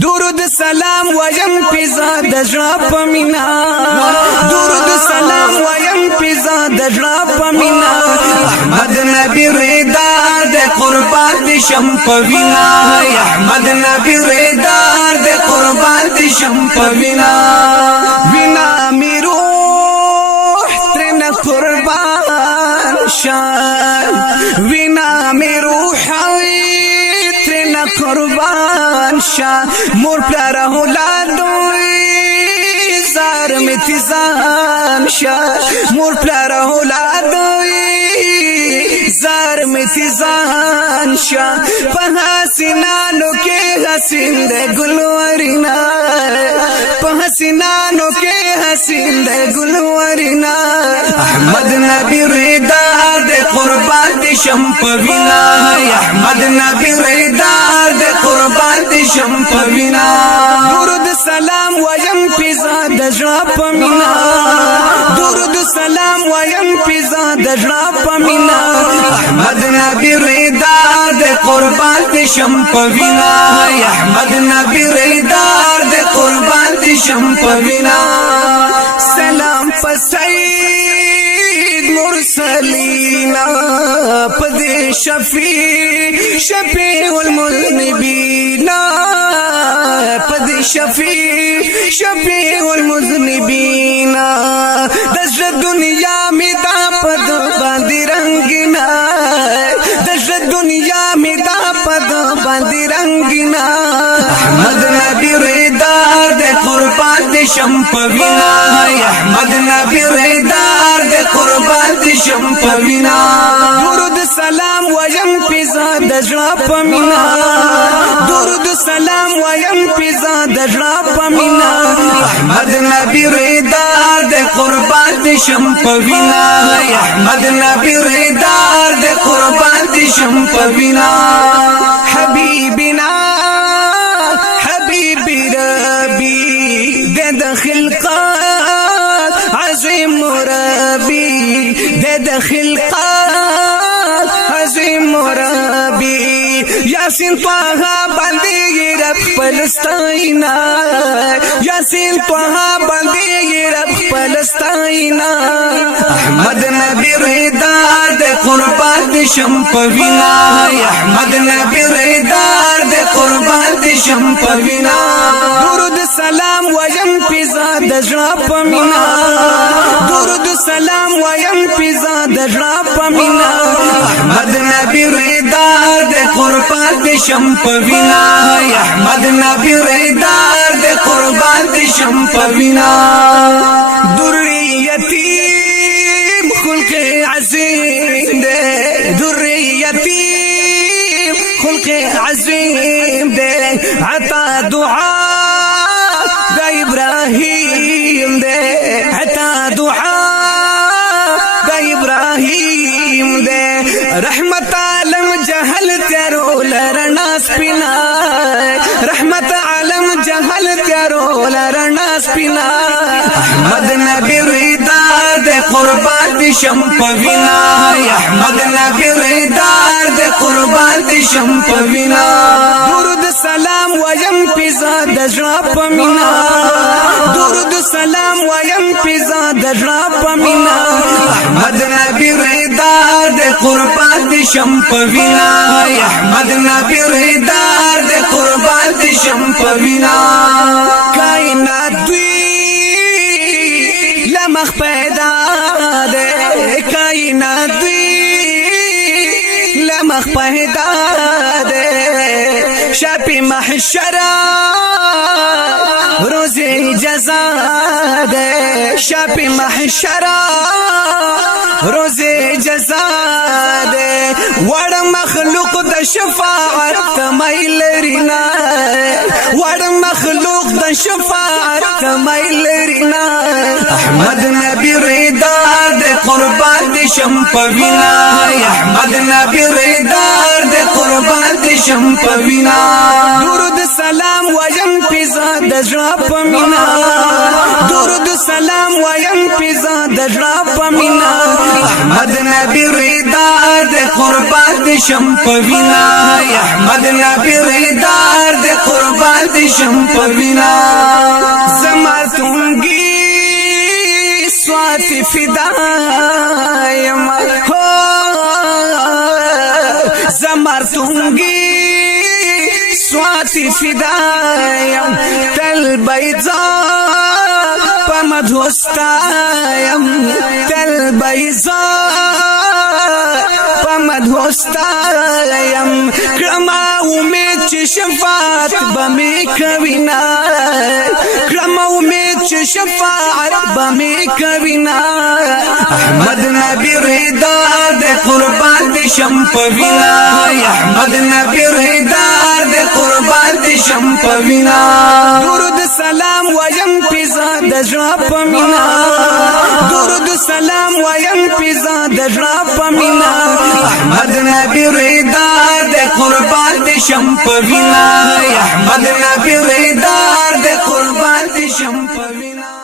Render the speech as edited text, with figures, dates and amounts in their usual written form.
درود سلام ویم پیزا د زړه په مینا درود سلام ویم پیزا د زړه په مینا احمد نبی رضا د قربان دي شم په وینا احمد نبی رضا د قربان دي شم په وینا وینا می روح ترنه قربان شان وینا می روح قربان شا مور پلار اولادوی زار می تیزان شا مور پلار اولادوی زار می تیزان شا په حسینانو کې حسین د ګلورینا په حسینانو کې حسین د ګلورینا احمد نبی رضا د قربان دي شم په وینا احمد نبی رضا د قربان دي شم په وینا درود سلام ویم پیزا د زړه په مینا درود سلام ویم پیزا د زړه په مینا احمد نبی رضا د قربان دي شم په وینا احمد نبی رضا د قربان دي شم په وینا سلام په سید مرسلینا پدې شفیع المذنبین پدې شفیع المذنبین دش دنیا می دا پد باندې رنگینا دش دنیا می دا پد باندې رنگینا احمد نبی رضا د قربان دي شم په وینا احمد نبی رضا د قربان دي شم په وینا درود سلام ویم پیزا د زړه په مینا درود سلام ویم پیزا د زړه په مینا احمد نبی رضا د قربان دي شم په وینا احمد نبی رضا د قربان دي شم په وینا حبیبنا حبیبی ربی د خلقات عظیم ربی د خلقات عظیم ربی یاسین طه باندې رب فلسطینا یاسین طه باندې رب فلسطینا احمد نبی رضا د قربان دي شم په وینا احمد نبی رضا د قربان دي شم په وینا درود سلام ویم پیزا د زړه په مینا درود سلام ویم پیزا د زړه په مینا احمد نبی رضا د قربان دي شم په وینا احمد نبی رضا د قربان دي شم په وینا ذریتی خلق عظیم دے ذریتی خلق عظیم دے عطا دعا دا ابراہیم دے عطا دعا دا ابراہیم دے رحمت عالم جہل تیرو لرنا سپینا رحمت عالم جہل تیرو لرنا سپینا احمد نبی رضا د قربان دي شم په وینا احمد نبی رضا د قربان دي شم په وینا درود سلام ویم پیزا د زړه په مینا درود سلام ویم پیزا د زړه په مینا احمد نبی رضا د قربان دي شم په وینا احمد نبی رضا د قربان دي شم په وینا کائنات مخ پیدا دے کائنات دوی لمخ پیدا دے شپی محشر روز جزا دے شپی محشر روز جزا دے وڑ مخلوق د شفاعت تمیل رینا وڑ مخلوق د شفاعت تمیل رینا احمد نبی رضا د قربان دي شم په وینا احمد نبی رضا د قربان دي شم په وینا درود سلام ویم پیزا د زړه په مینا درود سلام ویم پیزا د زړه په مینا احمد نبی رضا ریدار دے قربان دی شم پوینا احمد نبی ریدار دے قربان دی شم پوینا زما تونگی سواتی فدایم زمار تونگی سواتی فدایم تل بیضا پمدوستایم تل بیضا پمدوستایم کرما امید چه شفاعت بمی کوینا کرما امید چه شفاعت بمی کوینا احمد نبی ریدار دے قربان دی شم پوینا احمد نبی ریدار دے قربان دی شم پوینا درود سلام ویم پیزا دجرا پمینا درود سلام ویم پیزا دجرا پمینا احمد نبی ریدار دے قربان دی شم پوینا احمد نبی ریدار دے قربان دی شم پوینا